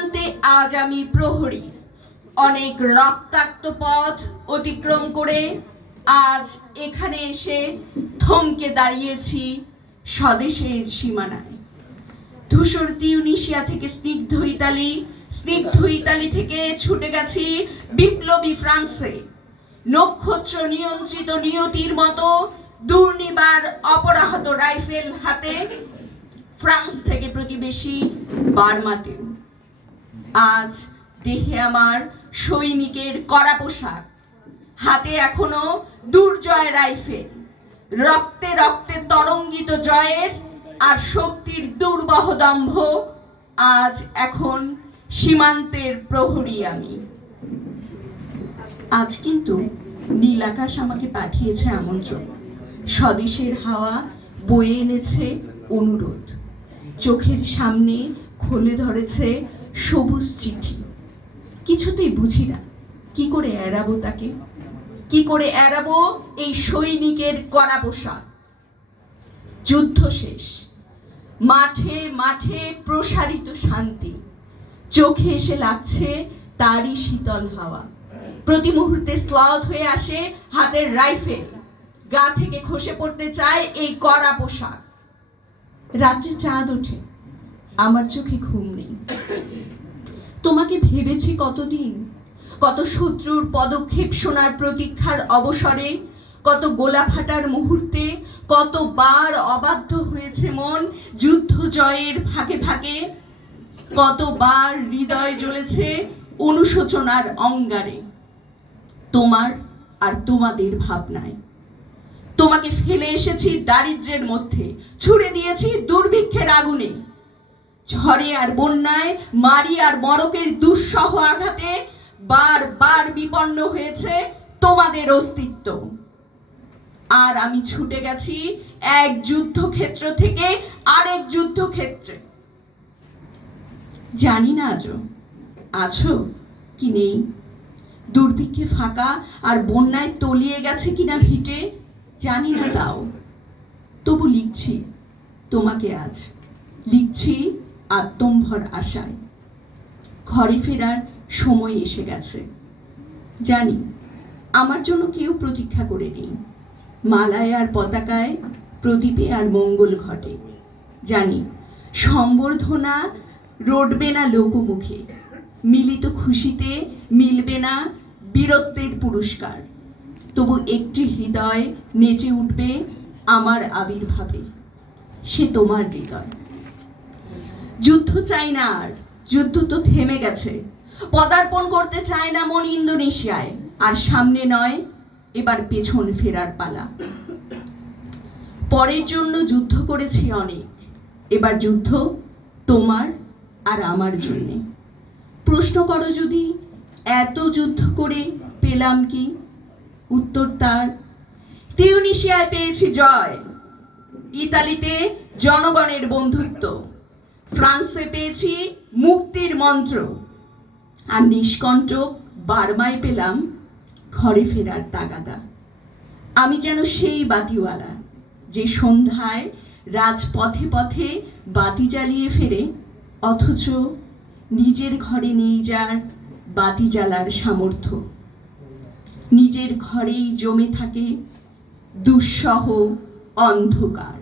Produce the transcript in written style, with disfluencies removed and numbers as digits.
সীমান্তে আজ আমি প্রহরী। অনেক রক্তাক্ত পথ অতিক্রম করে আজ এখানে এসে থমকে দাঁড়িয়েছি স্বদেশের সীমানায়। ধূসর তিউনিসিয়া থেকে স্নিগ্ধ ইতালি থেকে ছুটে গেছি বিপ্লবী ফ্রান্সে। নক্ষত্র নিয়ন্ত্রিত নিয়তির মতো দুর্নিবার অপরাহত রাইফেল হাতে ফ্রান্স থেকে প্রতিবেশী বার্মাতেও। আজ দেহে আমার সৈনিকের কড়া পোশাক, হাতে এখনো দুর্জয় রাইফেল, রক্তে রক্তে তরঙ্গিত জয়ের আর শক্তির দুর্বহ দম্ভ। আজ এখন সীমান্তের প্রহরী আমি। আজ কিন্তু নীল আকাশ আমাকে পাঠিয়েছে আমন্ত্রণ, স্বদেশের হাওয়া বয়ে এনেছে অনুরোধ, চোখের সামনে খুলে ধরেছে সবুজ চিঠি। কিছুতেই বুঝি না কি করে এড়াবো তাকে, কি করে এড়াবো এই সৈনিকের কড়া পোশাক। যুদ্ধ শেষ, মাঠে মাঠে প্রসারিত শান্তি, চোখে এসে লাগছে তারই শীতল হাওয়া। প্রতি মুহূর্তে স্লথ হয়ে আসে হাতের রাইফেল, গা থেকে খসে পড়তে চায় এই কড়া পোশাক। রাত্রে চাঁদ ওঠে, আমার চোখে ঘুম নেই। তোমাকে ভেবেছি কতদিন, কত শত্রুর পদক্ষেপ শোনার প্রতীক্ষার অবসরে, কত গোলা ফাটার মুহূর্তে, কতবার অবাধ্য হয়েছে মন যুদ্ধ জয়ের ফাঁকে ফাঁকে, কতবার হৃদয় জ্বলেছে অনুশোচনার অঙ্গারে। তোমার আর তোমাদের ভাবনায় তোমাকে ফেলে এসেছি দারিদ্র্যের মধ্যে, ছুড়ে দিয়েছি দুর্ভিক্ষের আগুনে। ঝড়ে আর বন্যায়, মারি আর মড়কের দুঃসহ আঘাতে বারবার বিপন্ন হয়েছে তোমাদের অস্তিত্ব। আর আমি ছুটে গেছি এক যুদ্ধক্ষেত্র থেকে আরেক যুদ্ধক্ষেত্রে। জানি না আজও আছো কি নেই, দুর্ভিক্ষে ফাঁকা আর বন্যায় তলিয়ে গেছে কিনা ভিটে, জানি না তাও। তবু লিখছি তোমাকে আজ, লিখছি আত্মম্ভর আশায়। ঘরে ফেরার সময় এসে গেছে, জানি আমার জন্য কেউ প্রতীক্ষা করে নেই। মালায় আর পতাকায়, প্রদীপে আর মঙ্গল ঘটে। জানি সম্বর্ধনা রটবে না লোকমুখে, মিলিত খুশিতে মিলবে না বীরত্বের পুরস্কার। তবু একটি হৃদয় নেচে উঠবে আমার আবির্ভাবে, সে তোমার হৃদয়। যুদ্ধ চাই না আর, যুদ্ধ তো থেমে গেছে। পদার্পণ করতে চায় না মন ইন্দোনেশিয়ায়, আর সামনে নয় এবার পেছন ফেরার পালা। পরের জন্য যুদ্ধ করেছি অনেক, এবার যুদ্ধ তোমার আর আমার জন্যে। প্রশ্ন করো যদি এত যুদ্ধ করে পেলাম কি, উত্তর তার তিউনিসিয়ায় পেয়েছি জয়, ইতালিতে জনগণের বন্ধুত্ব, ফ্রান্সে পেয়েছি মুক্তির মন্ত্র, আর নিষ্কণ্টক বার্মায় পেলাম ঘরে ফেরার তাগাদা। আমি যেন সেই বাতিওয়ালা যে সন্ধ্যায় রাজপথে পথে বাতি জ্বালিয়ে ফেরে, অথচ নিজের ঘরে নেই যার বাতি জ্বালার সামর্থ্য। নিজের ঘরেই জমে থাকে দুঃসহ অন্ধকার।